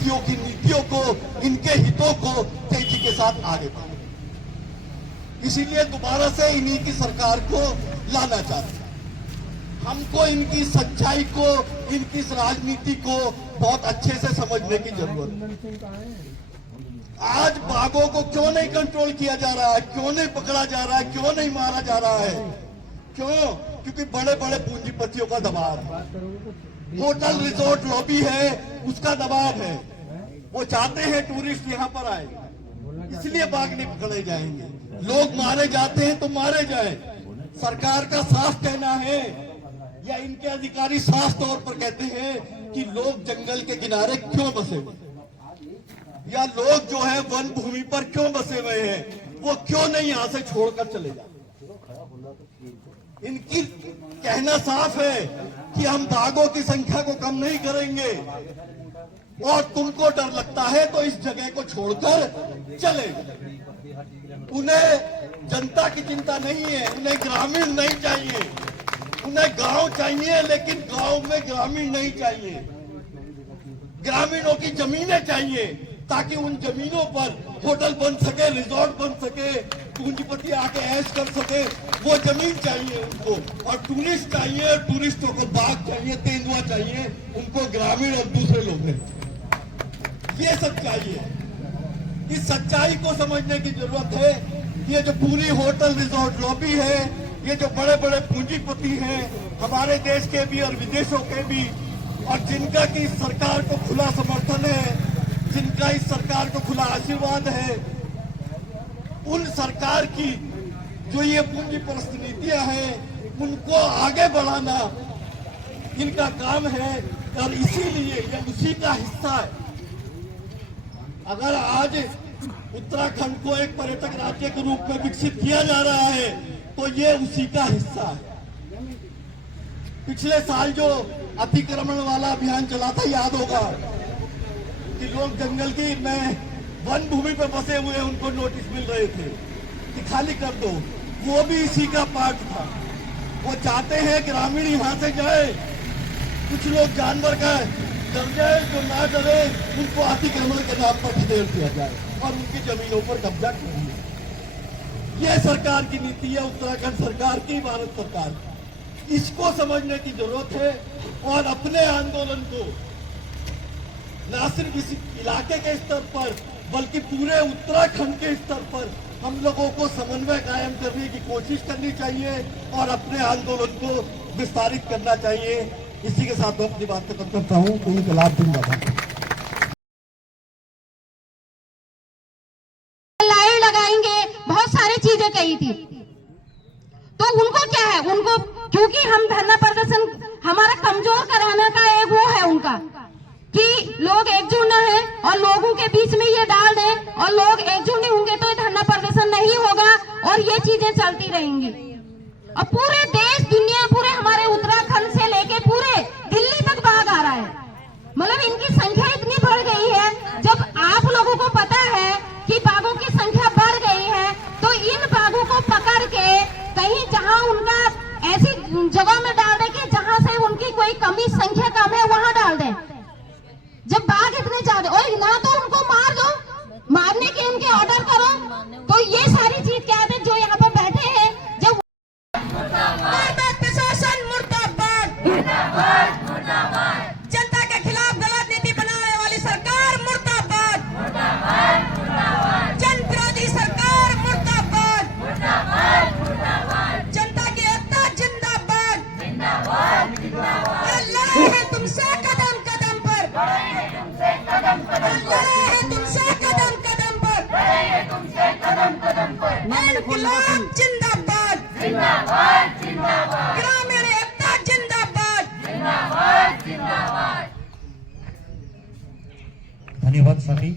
पूंजीपतियों की नीतियों को, इनके हितों को तेजी के साथ आगे बढ़े। इसीलिए दोबारा से इन्हीं की सरकार को लाना चाहते हैं। हमको इनकी सच्चाई को, इनकी इस राजनीति को बहुत अच्छे से समझने की जरूरत है। आज बाघों को क्यों नहीं कंट्रोल किया जा रहा है, क्यों नहीं पकड़ा जा रहा है, क्यों नहीं मारा जा रहा है? क्यों? क्योंकि बड़े बड़े पूंजीपतियों का दबाव है, होटल रिजॉर्ट लॉबी है, उसका दबाव है। वो चाहते हैं टूरिस्ट यहाँ पर आए, इसलिए बाघ नहीं पकड़े जाएंगे। लोग मारे जाते हैं तो मारे जाए। सरकार का साफ कहना है या इनके अधिकारी साफ तौर पर कहते हैं कि लोग जंगल के किनारे क्यों बसे हुए, या लोग जो है वन भूमि पर क्यों बसे हुए हैं, वो क्यों नहीं यहां से छोड़कर चले जाते। इनकी कहना साफ है कि हम बाघों की संख्या को कम नहीं करेंगे, और तुमको डर लगता है तो इस जगह को छोड़कर चले जाओ। उन्हें जनता की चिंता नहीं है, उन्हें ग्रामीण नहीं चाहिए, उन्हें गांव चाहिए, लेकिन गांव में ग्रामीण नहीं चाहिए। ग्रामीणों की जमीनें चाहिए ताकि उन जमीनों पर होटल बन सके, रिजॉर्ट बन सके, पूंजीपति आके ऐश कर सके। वो जमीन चाहिए उनको, और टूरिस्ट चाहिए, टूरिस्टों को बाघ चाहिए, तेंदुआ चाहिए, उनको ग्रामीण और दूसरे लोग नहीं। ये सच्चाई है। इस सच्चाई को समझने की जरूरत है। ये जो पूरी होटल रिजॉर्ट लॉबी है, ये जो बड़े बड़े पूंजीपति हैं, हमारे देश के भी और विदेशों के भी, और जिनका की सरकार को खुला समर्थन है, जिनका इस सरकार को खुला आशीर्वाद है, उन सरकार की जो ये पूंजीपरस्त नीतियां हैं, उनको आगे बढ़ाना इनका काम है, और इसीलिए ये उसी का हिस्सा है। अगर आज उत्तराखंड को एक पर्यटक राज्य के रूप में विकसित किया जा रहा है, तो ये उसी का हिस्सा है। पिछले साल जो अतिक्रमण वाला अभियान चला था, याद होगा कि लोग जंगल की में वन भूमि पर बसे हुए उनको नोटिस मिल रहे थे कि खाली कर दो। वो भी इसी का पार्ट था। वो चाहते हैं ग्रामीण यहां से जाए, कुछ लोग जानवर का डर जाए, जो ना डरे उनको अतिक्रमण के नाम पर खदेड़ दिया जाए और उनकी जमीनों पर कब्जा कर दिया। यह सरकार की नीति है, उत्तराखंड सरकार की, भारत सरकार की। इसको समझने की जरूरत है, और अपने आंदोलन को न सिर्फ इस इलाके के स्तर पर बल्कि पूरे उत्तराखंड के स्तर पर हम लोगों को समन्वय कायम करने की कोशिश करनी चाहिए और अपने आंदोलन को विस्तारित करना चाहिए। इसी के साथ मैं अपनी बात खत्म करता हूँ। इनकलाब जिंदाबाद। लाइन लगाएंगे, बहुत सारी चीजें कही थी, तो उनको क्या है, उनको क्योंकि हम धरना प्रदर्शन हमारा कमजोर कराने का एक वो है उनका कि लोग एकजुट न है, और लोगों के बीच में ये डाल दें, और लोग एकजुट नहीं होंगे तो ये धरना प्रदर्शन नहीं होगा, और ये चीजें चलती रहेंगी। और पूरे देश दुनिया, पूरे हमारे उत्तराखंड से लेके पूरे दिल्ली तक बाघ आ रहा है। मतलब इनकी संख्या इतनी बढ़ गई है। जब आप लोगों को पता है कि बाघों की संख्या बढ़ गई है, तो इन बाघों को पकड़ के कहीं जहां उनका ऐसी जगह में डाल दे कि जहां से उनकी कोई कमी, संख्या कम है, वहां डाल दें। जब बाघ इतने ज्यादा, और ना तो उनको मार दो, मारने के उनके ऑर्डर करो, तो ये सारी चीज क्या है जो यहाँ पर बैठे हैं। जब प्रशासन मुर्दाबाद, जनता के खिलाफ गलत नीति बनाने वाली सरकार मुर्दाबाद, जन विरोधी सरकार मुर्दाबाद, जनता की एकता जिंदाबाद। लड़े हैं तुमसे कदम कदम पर, लड़े हैं तुमसे कदम कदम पर, इनकलाब जिंदाबाद, ग्रामीण एकता जिंदाबाद। धन्यवाद सभी।